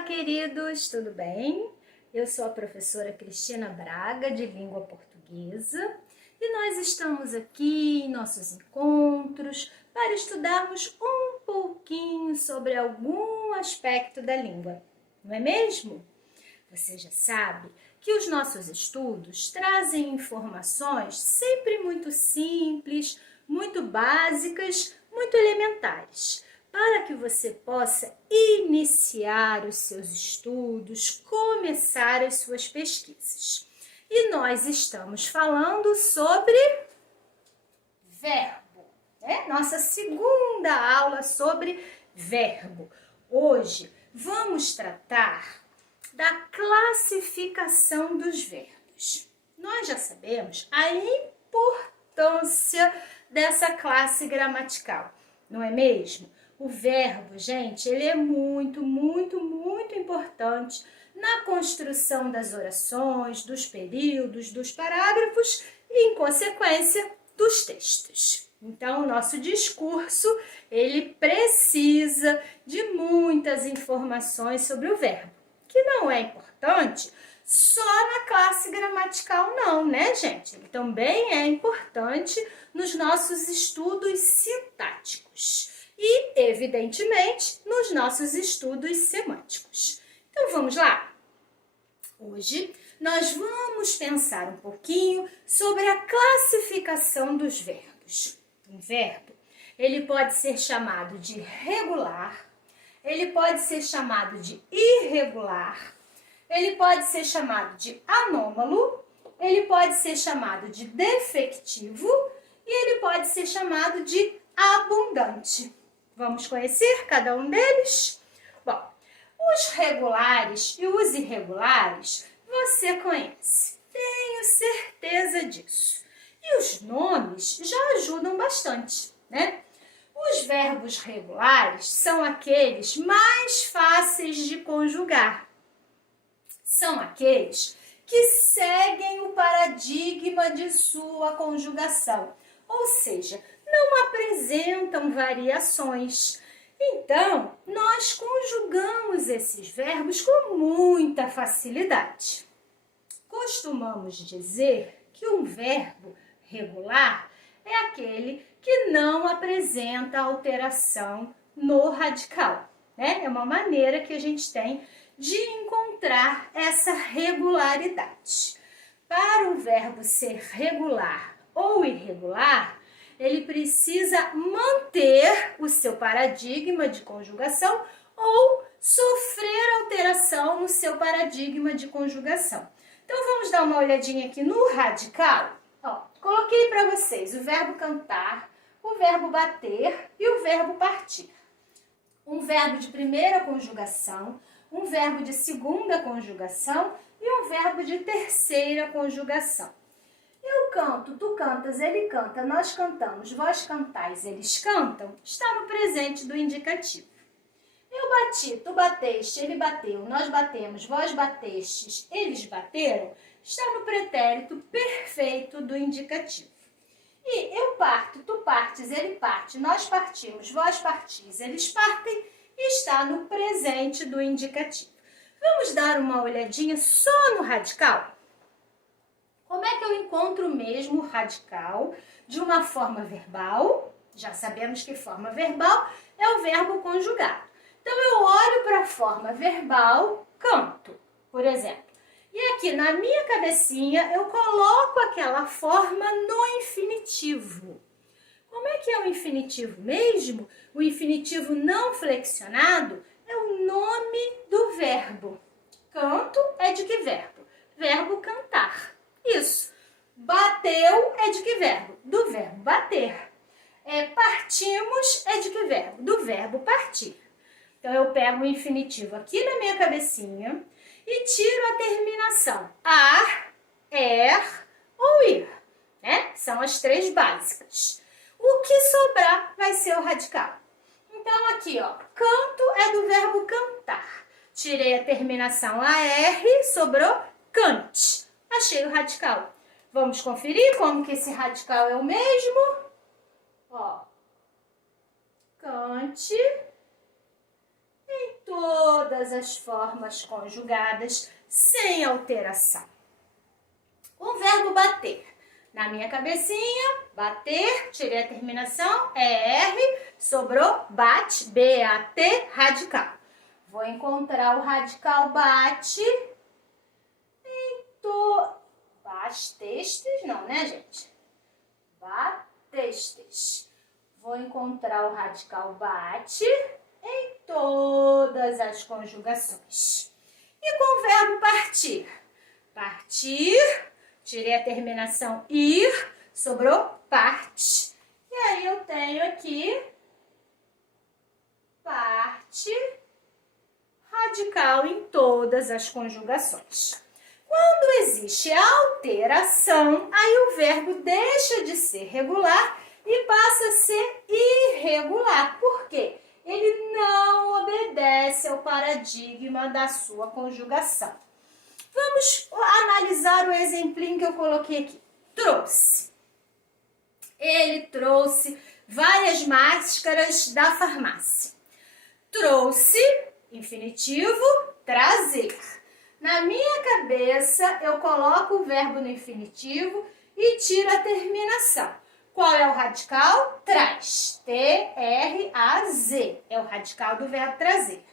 Olá, queridos, tudo bem? Eu sou a professora Cristina Braga, de Língua Portuguesa, e nós estamos aqui em nossos encontros para estudarmos um pouquinho sobre algum aspecto da língua, não é mesmo? Você já sabe que os nossos estudos trazem informações sempre muito simples, muito básicas, muito elementares, para que você possa iniciar os seus estudos, começar as suas pesquisas. E nós estamos falando sobre verbo, né? Nossa segunda aula sobre verbo. Hoje vamos tratar da classificação dos verbos. Nós já sabemos a importância dessa classe gramatical, não é mesmo? O verbo, gente, ele é muito importante na construção das orações, dos períodos, dos parágrafos e, em consequência, dos textos. Então, o nosso discurso, ele precisa de muitas informações sobre o verbo, que não é importante só na classe gramatical não, né, gente? Ele também é importante nos nossos estudos sintáticos e, evidentemente, nos nossos estudos semânticos. Então, vamos lá? Hoje, nós vamos pensar um pouquinho sobre a classificação dos verbos. Um verbo, ele pode ser chamado de regular, ele pode ser chamado de irregular, ele pode ser chamado de anômalo, ele pode ser chamado de defectivo e ele pode ser chamado de abundante. Vamos conhecer cada um deles? Bom, os regulares e os irregulares você conhece, tenho certeza disso. E os nomes já ajudam bastante, né? Os verbos regulares são aqueles mais fáceis de conjugar. São aqueles que seguem o paradigma de sua conjugação, ou seja, não apresentam variações. Então, nós conjugamos esses verbos com muita facilidade. Costumamos dizer que um verbo regular é aquele que não apresenta alteração no radical, né? É uma maneira que a gente tem de encontrar essa regularidade. Para o verbo ser regular ou irregular, ele precisa manter o seu paradigma de conjugação ou sofrer alteração no seu paradigma de conjugação. Então, vamos dar uma olhadinha aqui no radical. Ó, coloquei para vocês o verbo cantar, o verbo bater e o verbo partir. Um verbo de primeira conjugação, um verbo de segunda conjugação e um verbo de terceira conjugação. Eu canto, tu cantas, ele canta, nós cantamos, vós cantais, eles cantam, está no presente do indicativo. Eu bati, tu bateste, ele bateu, nós batemos, vós batestes, eles bateram, está no pretérito perfeito do indicativo. E eu parto, tu partes, ele parte, nós partimos, vós partis, eles partem, está no presente do indicativo. Vamos dar uma olhadinha só no radical? Como é que eu encontro mesmo o radical de uma forma verbal? Já sabemos que forma verbal é o verbo conjugado. Então, eu olho para a forma verbal, canto, por exemplo. E aqui na minha cabecinha eu coloco aquela forma no infinitivo. Como é que é o infinitivo mesmo? O infinitivo não flexionado é o nome do verbo. Canto é de que verbo? Verbo cantar. Isso. Bateu é de que verbo? Do verbo bater. Partimos é de que verbo? Do verbo partir. Então, eu pego o infinitivo aqui na minha cabecinha e tiro a terminação ar, ou ir, né? São as três básicas. O que sobrar vai ser o radical. Então, aqui, ó, canto é do verbo cantar. Tirei a terminação AR, sobrou cante. Achei o radical. Vamos conferir como que esse radical é o mesmo? Ó, cante em todas as formas conjugadas sem alteração. O verbo bater. Na minha cabecinha, bater, tirei a terminação, R, sobrou bate, B-A-T, radical. Vou encontrar o radical bate em Batestes, não, né, gente? Batestes. Vou encontrar o radical bate em todas as conjugações. E com o verbo partir? Partir, tirei a terminação ir, sobrou parte. E aí eu tenho aqui parte radical em todas as conjugações. Quando existe alteração, aí o verbo deixa de ser regular e passa a ser irregular. Por quê? Ele não obedece ao paradigma da sua conjugação. Vamos analisar o exemplinho que eu coloquei aqui. Trouxe. Ele trouxe várias máscaras da farmácia. Trouxe, infinitivo, trazer. Na minha cabeça, eu coloco o verbo no infinitivo e tiro a terminação. Qual é o radical? Traz. T-R-A-Z. É o radical do verbo trazer.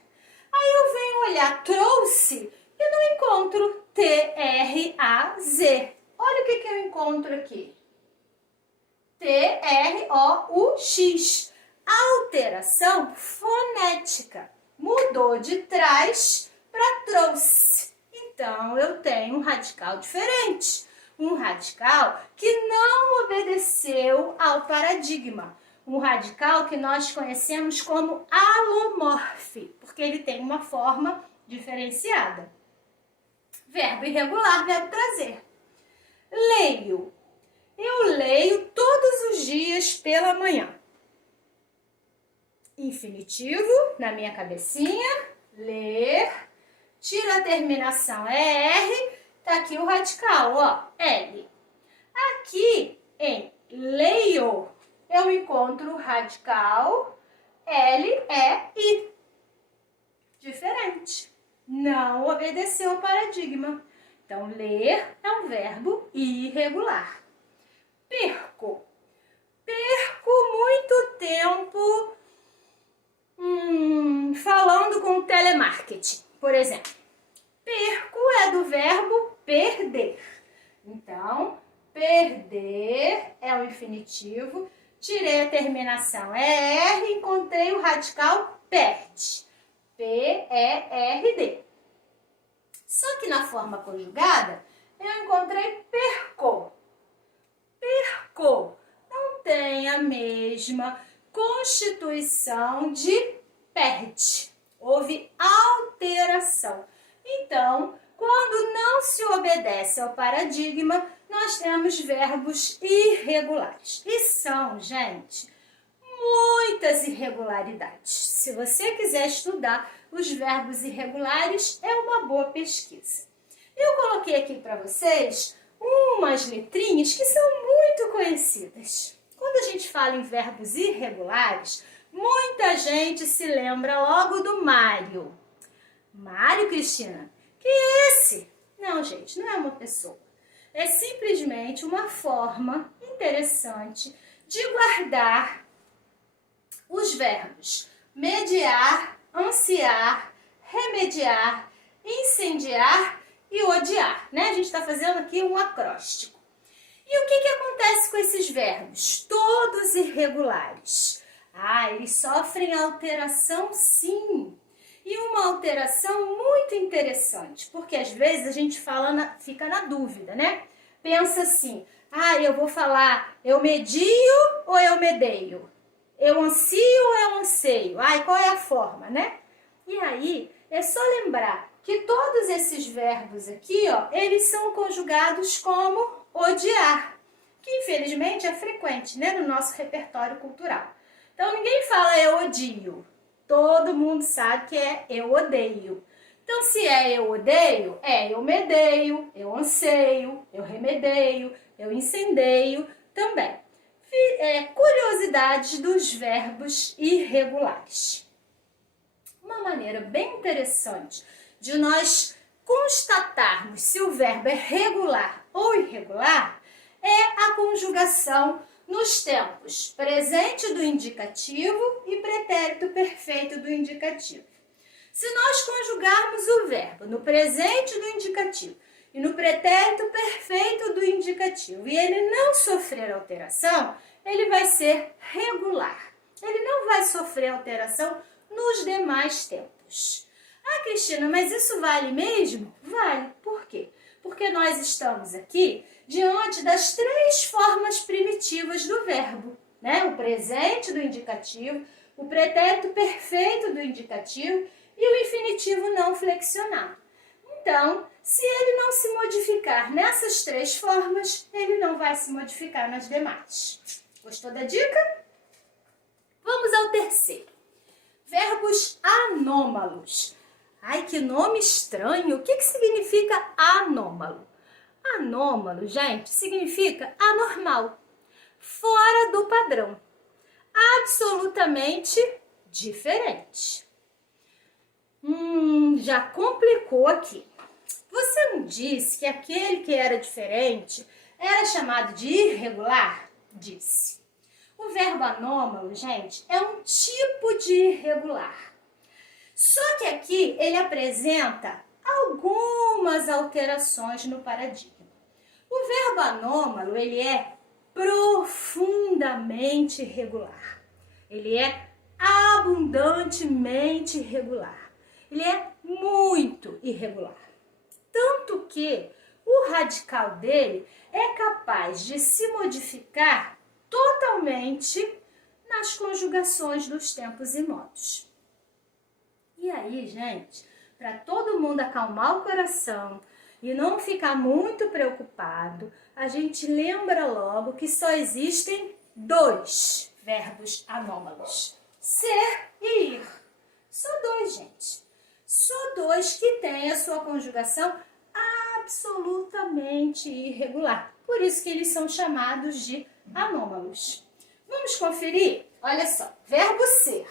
Aí eu venho olhar trouxe e não encontro T-R-A-Z. Olha o que eu encontro aqui. T-R-O-U-X. Alteração fonética. Mudou de traz para trouxe. Então, eu tenho um radical diferente. Um radical que não obedeceu ao paradigma. Um radical que nós conhecemos como alomorfe, porque ele tem uma forma diferenciada. Verbo irregular, verbo trazer. Leio. Eu leio todos os dias pela manhã. Infinitivo, na minha cabecinha, ler. Tiro a terminação R, tá aqui o radical, ó, L. Aqui em leio, eu encontro o radical L-E-I. Diferente. Não obedeceu ao paradigma. Então, ler é um verbo irregular. Perco. Perco muito tempo falando com telemarketing, por exemplo. Perco é do verbo perder. Então, perder é o infinitivo. Tirei a terminação R, encontrei o radical perde. P-E-R-D. Só que na forma conjugada, eu encontrei perco. Perco não tem a mesma constituição de perde. Houve alteração. Então, quando não se obedece ao paradigma, nós temos verbos irregulares. E são, gente, muitas irregularidades. Se você quiser estudar os verbos irregulares, é uma boa pesquisa. Eu coloquei aqui para vocês umas letrinhas que são muito conhecidas. Quando a gente fala em verbos irregulares, muita gente se lembra logo do Mário. Mário, Cristina? Que é esse? Não, gente, não é uma pessoa. É simplesmente uma forma interessante de guardar os verbos mediar, ansiar, remediar, incendiar e odiar, né? A gente está fazendo aqui um acróstico. E o que acontece com esses verbos? Todos irregulares. Eles sofrem alteração, sim. E uma alteração muito interessante, porque às vezes a gente fica na dúvida, né? Pensa assim, eu vou falar, eu medio ou eu medeio? Eu ansio ou eu anseio? Qual é a forma, né? E aí, é só lembrar que todos esses verbos aqui, ó, eles são conjugados como odiar, que infelizmente é frequente, né, no nosso repertório cultural. Então, ninguém fala eu odio. Todo mundo sabe que é eu odeio. Então, se é eu odeio, é eu medeio, eu anseio, eu remedeio, eu incendeio também. Curiosidades dos verbos irregulares. Uma maneira bem interessante de nós constatarmos se o verbo é regular ou irregular é a conjugação nos tempos presente do indicativo e pretérito perfeito do indicativo. Se nós conjugarmos o verbo no presente do indicativo e no pretérito perfeito do indicativo e ele não sofrer alteração, ele vai ser regular. Ele não vai sofrer alteração nos demais tempos. Ah, Cristina, mas isso vale mesmo? Vale. Por quê? Porque nós estamos aqui diante das três formas primitivas do verbo, né? O presente do indicativo, o pretérito perfeito do indicativo e o infinitivo não flexionado. Então, se ele não se modificar nessas três formas, ele não vai se modificar nas demais. Gostou da dica? Vamos ao terceiro. Verbos anômalos. Ai, que nome estranho! O que significa anômalo? Anômalo, gente, significa anormal, fora do padrão, absolutamente diferente. Já complicou aqui. Você não disse que aquele que era diferente era chamado de irregular? Disse. O verbo anômalo, gente, é um tipo de irregular. Só que aqui ele apresenta algumas alterações no paradigma. O verbo anômalo, ele é profundamente irregular. Ele é abundantemente irregular. Ele é muito irregular. Tanto que o radical dele é capaz de se modificar totalmente nas conjugações dos tempos e modos. E aí, gente, para todo mundo acalmar o coração e não ficar muito preocupado, a gente lembra logo que só existem dois verbos anômalos: ser e ir. Só dois, gente. Só dois que têm a sua conjugação absolutamente irregular. Por isso que eles são chamados de anômalos. Vamos conferir? Olha só, verbo ser.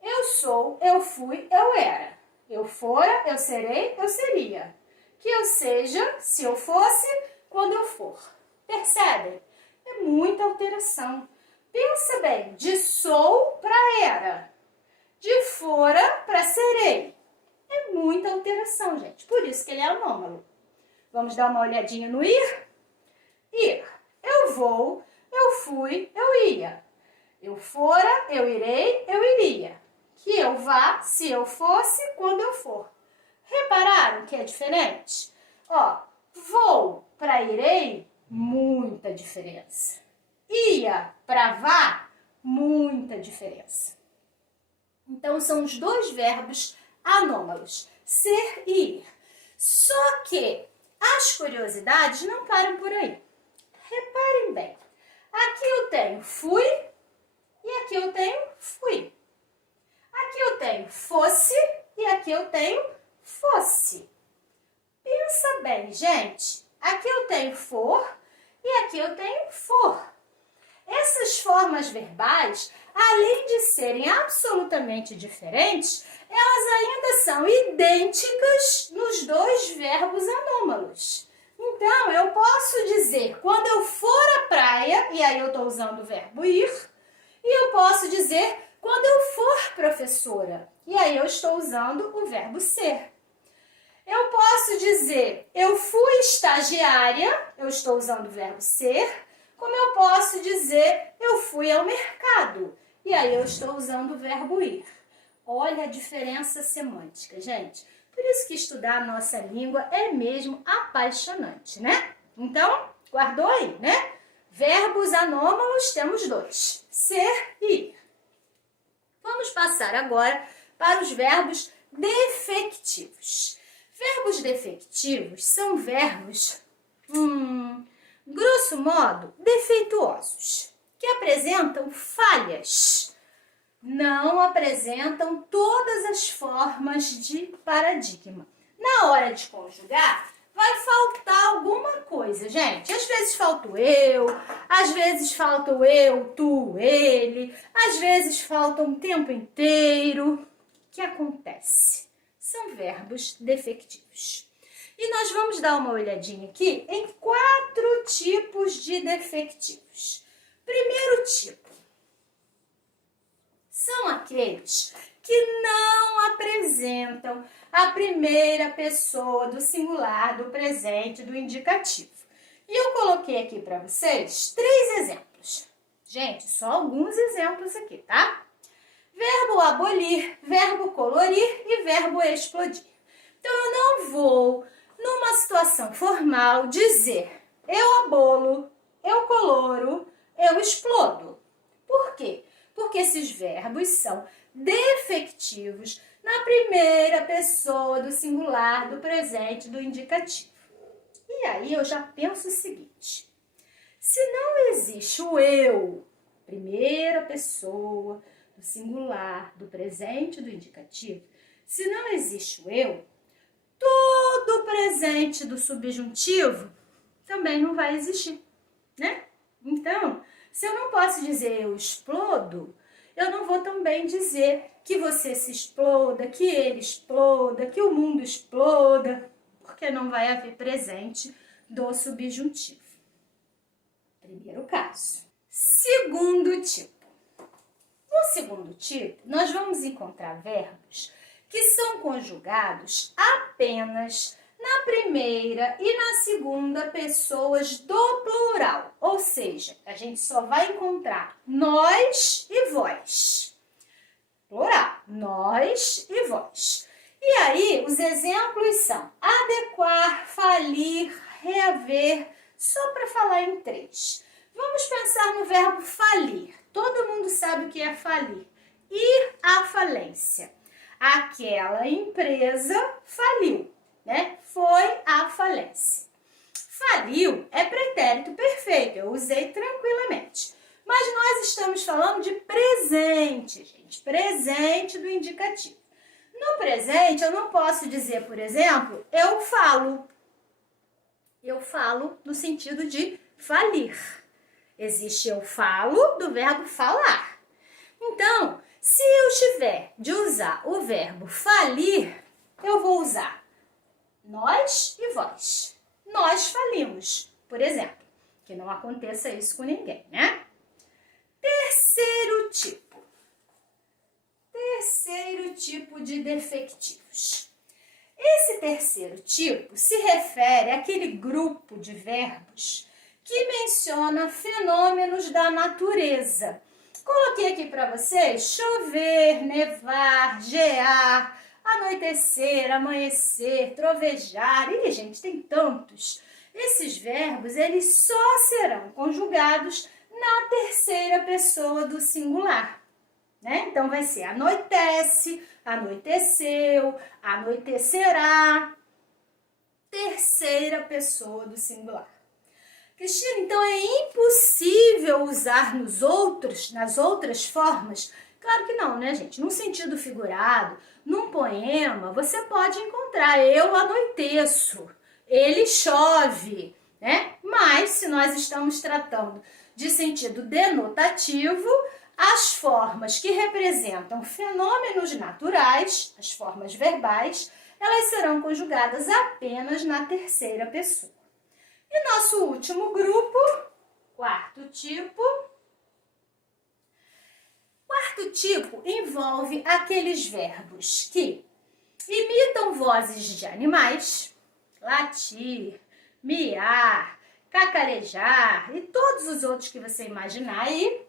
Eu sou, eu fui, eu era. Eu fora, eu serei, eu seria. Que eu seja, se eu fosse, quando eu for. Percebem? É muita alteração. Pensa bem, de sou para era. De fora para serei. É muita alteração, gente. Por isso que ele é anômalo. Vamos dar uma olhadinha no ir? Ir. Eu vou, eu fui, eu ia. Eu fora, eu irei, eu iria. Que eu vá, se eu fosse, quando eu for. Repararam que é diferente? Ó, vou para irei, muita diferença. Ia para vá, muita diferença. Então, são os dois verbos anômalos, ser e ir. Só que as curiosidades não param por aí. Reparem bem, aqui eu tenho fui e aqui eu tenho fui. Aqui eu tenho fosse e aqui eu tenho fosse. Pensa bem, gente. Aqui eu tenho for e aqui eu tenho for. Essas formas verbais, além de serem absolutamente diferentes, elas ainda são idênticas nos dois verbos anômalos. Então, eu posso dizer quando eu for à praia, e aí eu estou usando o verbo ir, e eu posso dizer quando eu for professora, e aí eu estou usando o verbo ser. Eu posso dizer eu fui estagiária, eu estou usando o verbo ser, como eu posso dizer eu fui ao mercado, e aí eu estou usando o verbo ir. Olha a diferença semântica, gente. Por isso que estudar a nossa língua é mesmo apaixonante, né? Então, guardou aí, né? Verbos anômalos temos dois, ser e ir. Vamos passar agora para os verbos defectivos. Verbos defectivos são verbos, grosso modo, defeituosos, que apresentam falhas. Não apresentam todas as formas de paradigma. Na hora de conjugar, vai faltar alguma coisa, gente. Às vezes falta o eu, às vezes falta o eu, tu, ele, às vezes falta um tempo inteiro. que acontece? São verbos defectivos. E nós vamos dar uma olhadinha aqui em 4 tipos de defectivos. Primeiro tipo, são aqueles que não apresentam a primeira pessoa do singular, do presente, do indicativo. E eu coloquei aqui para vocês 3 exemplos. Gente, só alguns exemplos aqui, tá? Verbo abolir, verbo colorir e verbo explodir. Então, eu não vou, numa situação formal, dizer eu abolo, eu coloro, eu explodo. Por quê? Porque esses verbos são defectivos na primeira pessoa do singular, do presente, do indicativo. E aí eu já penso o seguinte: se não existe o eu, primeira pessoa do singular, do presente, do indicativo, se não existe o eu, todo o presente do subjuntivo também não vai existir, né? Então, se eu não posso dizer eu explodo, eu não vou também dizer que você se exploda, que ele exploda, que o mundo exploda, porque não vai haver presente do subjuntivo. Primeiro caso. Segundo tipo. No segundo tipo, nós vamos encontrar verbos que são conjugados apenas na primeira e na segunda pessoas do plural. Ou seja, a gente só vai encontrar nós e vós. Plural, nós e vós. E aí, os exemplos são adequar, falir, reaver, só para falar em 3. Vamos pensar no verbo falir. Todo mundo sabe o que é falir. Ir à falência. Aquela empresa faliu, né? Foi à falência. Faliu é pretérito perfeito, eu usei tranquilamente. Mas nós estamos falando de presente, gente. Presente do indicativo. No presente, eu não posso dizer, por exemplo, eu falo. Eu falo no sentido de falir. Existe eu falo do verbo falar. Então, se eu tiver de usar o verbo falir, eu vou usar nós e vós. Nós falimos, por exemplo. Que não aconteça isso com ninguém, né? Terceiro tipo. Terceiro tipo de defectivos. Esse terceiro tipo se refere àquele grupo de verbos que menciona fenômenos da natureza. Coloquei aqui para vocês chover, nevar, gear, anoitecer, amanhecer, trovejar. Ih, gente, tem tantos. Esses verbos, eles só serão conjugados na terceira pessoa do singular, né? Então, vai ser anoitece, anoiteceu, anoitecerá. Terceira pessoa do singular. Cristina, então é impossível usar nas outras formas? Claro que não, né, gente? Num sentido figurado, num poema, você pode encontrar eu anoiteço, ele chove, né? Mas, se nós estamos tratando de sentido denotativo, as formas que representam fenômenos naturais, as formas verbais, elas serão conjugadas apenas na terceira pessoa. E nosso último grupo, quarto tipo. Quarto tipo envolve aqueles verbos que imitam vozes de animais, latir, miar, cacarejar e todos os outros que você imaginar aí,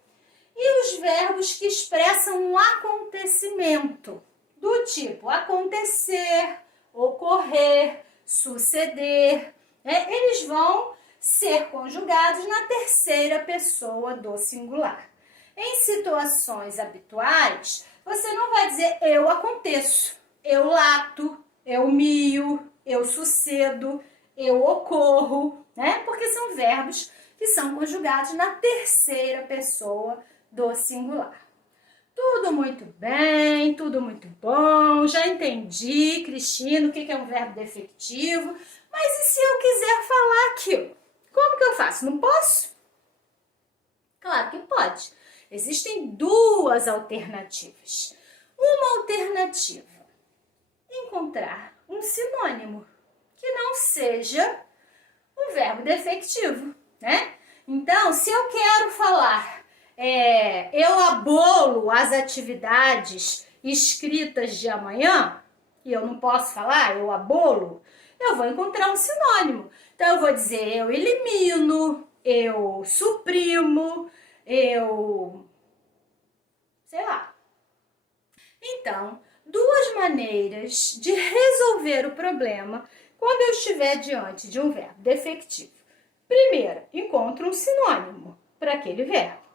e os verbos que expressam um acontecimento, do tipo acontecer, ocorrer, suceder, né? Eles vão ser conjugados na terceira pessoa do singular. Em situações habituais, você não vai dizer eu aconteço, eu lato, eu mio, eu sucedo, eu ocorro, né? Porque são verbos que são conjugados na terceira pessoa do singular. Tudo muito bem, tudo muito bom, já entendi, Cristina, o que é um verbo defectivo, mas e se eu quiser falar aquilo? Como que eu faço? Não posso? Claro que pode. Existem duas alternativas. Uma alternativa: encontrar um sinônimo que não seja o verbo defectivo, né? Então, se eu quero falar, eu abolo as atividades escritas de amanhã, e eu não posso falar, eu abolo, eu vou encontrar um sinônimo. Então, eu vou dizer, eu elimino, eu suprimo, sei lá. Então, duas maneiras de resolver o problema quando eu estiver diante de um verbo defectivo. Primeiro, encontro um sinônimo para aquele verbo.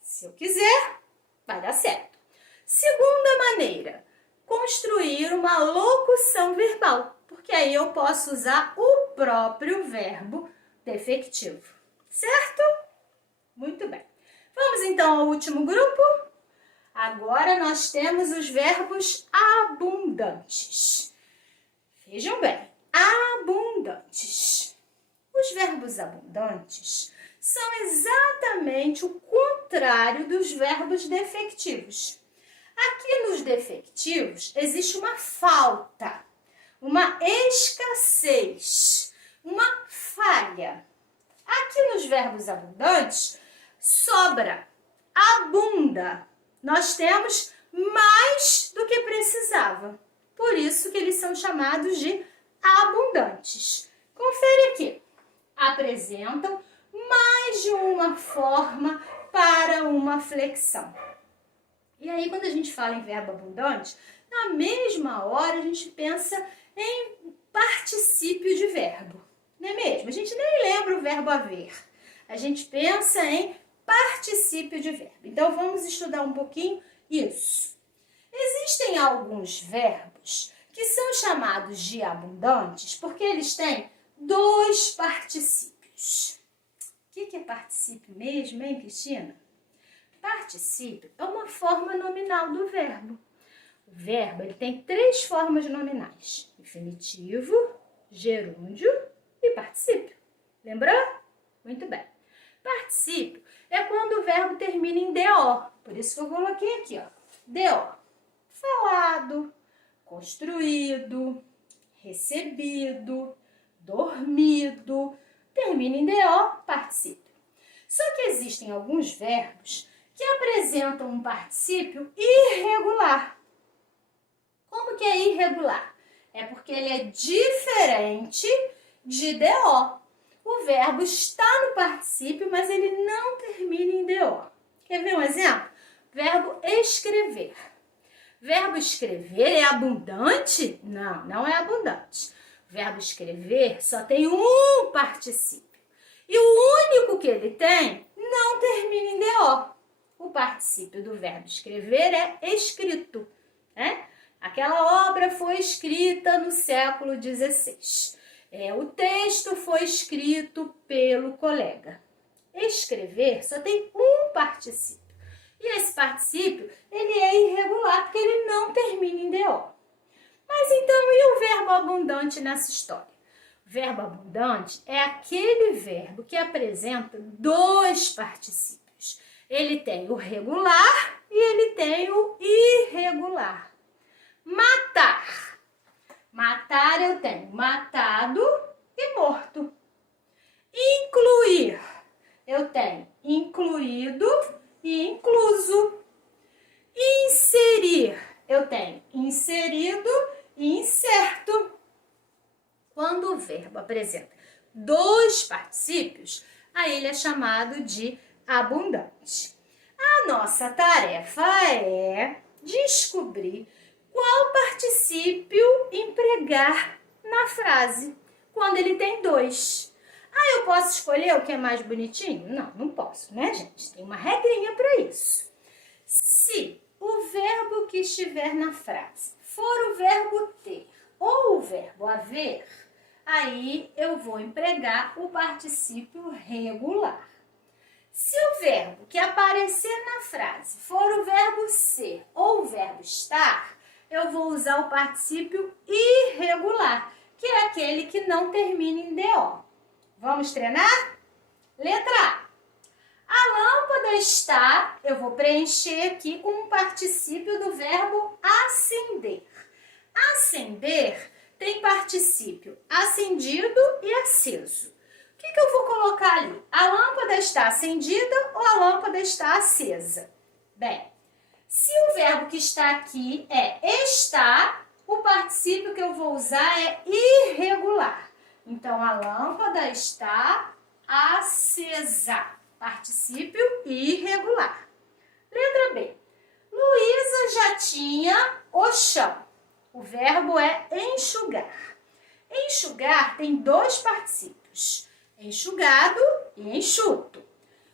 Se eu quiser, vai dar certo. Segunda maneira, construir uma locução verbal, porque aí eu posso usar o próprio verbo defectivo, certo? Muito bem. Vamos então ao último grupo? Agora nós temos os verbos abundantes. Vejam bem, abundantes. Os verbos abundantes são exatamente o contrário dos verbos defectivos. Aqui nos defectivos existe uma falta, uma escassez, uma falha. Aqui nos verbos abundantes, sobra, abunda. Nós temos mais do que precisava. Por isso que eles são chamados de abundantes. Confere aqui. Apresentam mais de uma forma para uma flexão. E aí, quando a gente fala em verbo abundante, na mesma hora a gente pensa em particípio de verbo. Não é mesmo? A gente nem lembra o verbo haver. A gente pensa em particípio de verbo. Então, vamos estudar um pouquinho isso. Existem alguns verbos que são chamados de abundantes porque eles têm dois particípios. O que é particípio mesmo, hein, Cristina? Particípio é uma forma nominal do verbo. O verbo ele tem três formas nominais: infinitivo, gerúndio e particípio. Lembrou? Muito bem. Particípio é quando o verbo termina em DO. Por isso que eu coloquei aqui, ó. DO. Falado, construído, recebido, dormido. Termina em DO, particípio. Só que existem alguns verbos que apresentam um particípio irregular. Como que é irregular? É porque ele é diferente de DO. O verbo está no particípio, mas ele não termina em DO. Quer ver um exemplo? Verbo escrever. Verbo escrever é abundante? Não, não é abundante. Verbo escrever só tem um particípio. E o único que ele tem não termina em DO. O particípio do verbo escrever é escrito, né? Aquela obra foi escrita no século XVI. O texto foi escrito pelo colega. Escrever só tem um particípio. E esse particípio, ele é irregular, porque ele não termina em DO. Mas então, e o verbo abundante nessa história? O verbo abundante é aquele verbo que apresenta dois particípios. Ele tem o regular e ele tem o irregular. Matar. Matar eu tenho matado e morto. Incluir. Eu tenho incluído e incluso. Inserir. Eu tenho inserido e incerto. Quando o verbo apresenta dois particípios, aí ele é chamado de abundante. A nossa tarefa é descobrir qual particípio empregar na frase, quando ele tem dois. Eu posso escolher o que é mais bonitinho? Não, não posso, né, gente? Tem uma regrinha para isso. Se o verbo que estiver na frase for o verbo ter ou o verbo haver, aí eu vou empregar o particípio regular. Se o verbo que aparecer na frase for o verbo ser ou o verbo estar, eu vou usar o particípio irregular, que é aquele que não termina em DO. Vamos treinar? Letra A. A lâmpada está, eu vou preencher aqui com um particípio do verbo acender. Acender tem particípio acendido e aceso. O que eu vou colocar ali? A lâmpada está acendida ou a lâmpada está acesa? Bem, se o verbo que está aqui é está, o particípio que eu vou usar é irregular. Então, a lâmpada está acesa. Particípio irregular. Letra B. Luísa já tinha o chão. O verbo é enxugar. Enxugar tem dois particípios. Enxugado e enxuto.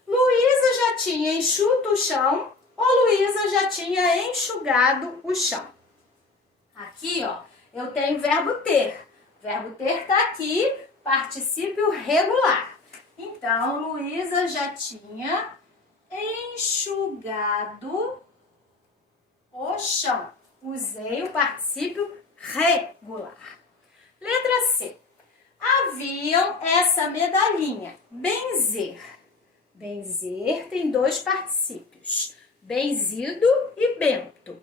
Luísa já tinha enxuto o chão ou Luísa já tinha enxugado o chão. Aqui, ó, eu tenho o verbo ter. O verbo ter está aqui, particípio regular. Então, Luísa já tinha enxugado o chão. Usei o particípio regular. Letra C. Haviam essa medalhinha. Benzer. Benzer tem dois particípios. Benzido e bento.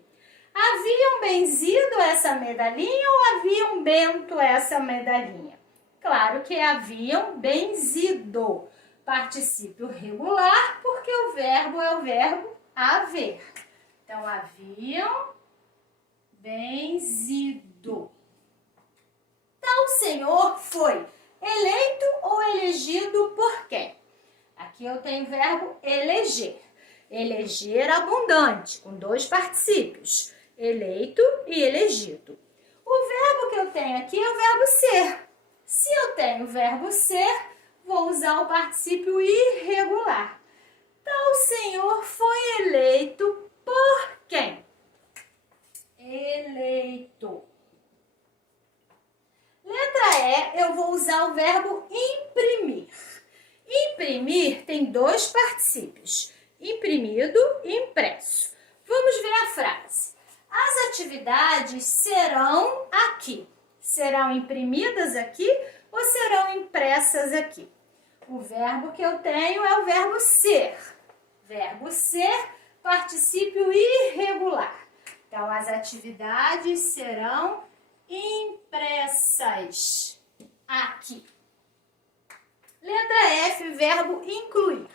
Haviam benzido essa medalhinha ou haviam bento essa medalhinha? Claro que haviam benzido. Particípio regular, porque o verbo é o verbo haver. Então, haviam benzido. Tal senhor foi eleito ou elegido por quem? Aqui eu tenho o verbo eleger. Eleger abundante, com dois particípios. Eleito e elegido. O verbo que eu tenho aqui é o verbo ser. Se eu tenho o verbo ser, vou usar o particípio irregular. Tal senhor foi eleito por quem? Eleito. Letra E, eu vou usar o verbo imprimir. Imprimir tem dois particípios, imprimido e impresso. Vamos ver a frase. As atividades serão aqui. Serão imprimidas aqui ou serão impressas aqui? O verbo que eu tenho é o verbo ser. Verbo ser, particípio irregular. Então, as atividades serão impressas aqui. Letra F, verbo incluir.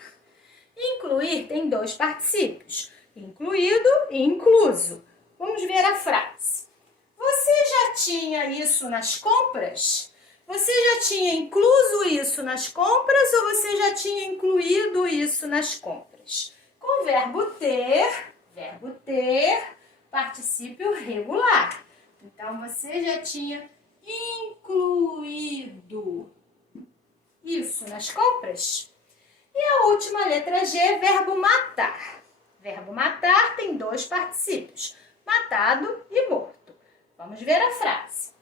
Incluir tem dois particípios, incluído e incluso. Vamos ver a frase. Você já tinha isso nas compras? Você já tinha incluso isso nas compras ou você já tinha incluído isso nas compras? Com o verbo ter, particípio regular. Então, você já tinha incluído isso nas compras? E a última letra G, verbo matar. Verbo matar tem dois particípios, matado e morto. Vamos ver a frase.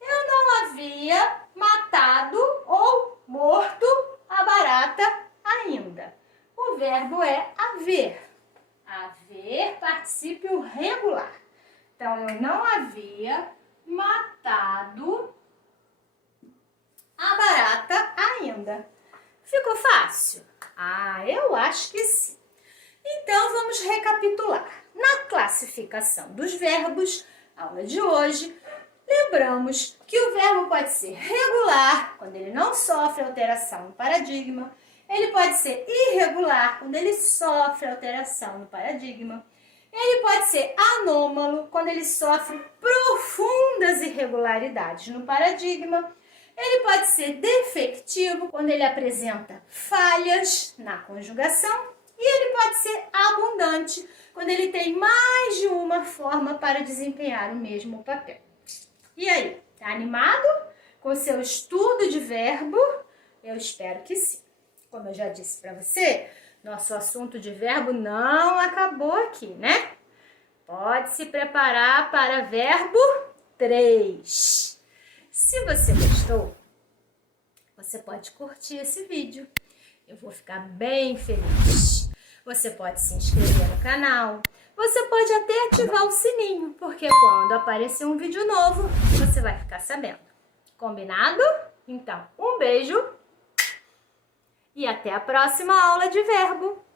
Eu não havia matado ou morto a barata ainda. O verbo é haver. Haver, particípio regular. Então, eu não havia matado a barata ainda. Ficou fácil? Ah, eu acho que sim. Então, vamos recapitular. Na classificação dos verbos, aula de hoje, lembramos que o verbo pode ser regular, quando ele não sofre alteração no paradigma. Ele pode ser irregular, quando ele sofre alteração no paradigma. Ele pode ser anômalo, quando ele sofre profundas irregularidades no paradigma. Ele pode ser defectivo, quando ele apresenta falhas na conjugação. E ele pode ser abundante, quando ele tem mais de uma forma para desempenhar o mesmo papel. E aí, tá animado com o seu estudo de verbo? Eu espero que sim. Como eu já disse para você, nosso assunto de verbo não acabou aqui, né? Pode se preparar para verbo 3. Se você gostou, você pode curtir esse vídeo. Eu vou ficar bem feliz. Você pode se inscrever no canal. Você pode até ativar o sininho, porque quando aparecer um vídeo novo, você vai ficar sabendo. Combinado? Então, um beijo E até a próxima aula de verbo!